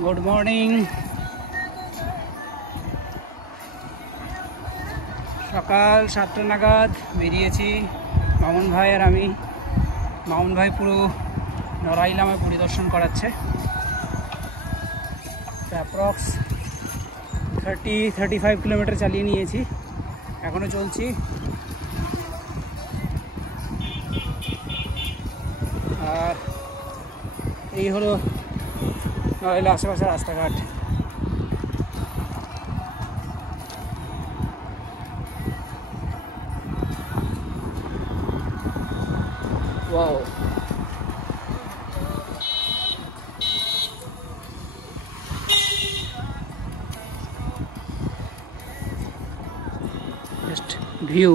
Good morning. সকাল 7টা নাগাদ বেরিয়েছি মামুন ভাই আর আমি। মামুন ভাই পুরো নড়াইলামে পরিদর্শন করাচ্ছে। অ্যাপ্রক্স 35 কিলোমিটার চালিয়ে নিয়েছি, এখনও চলছি। আর এই হলো নড়াইল আশেপাশের রাস্তাঘাট। Wow, just view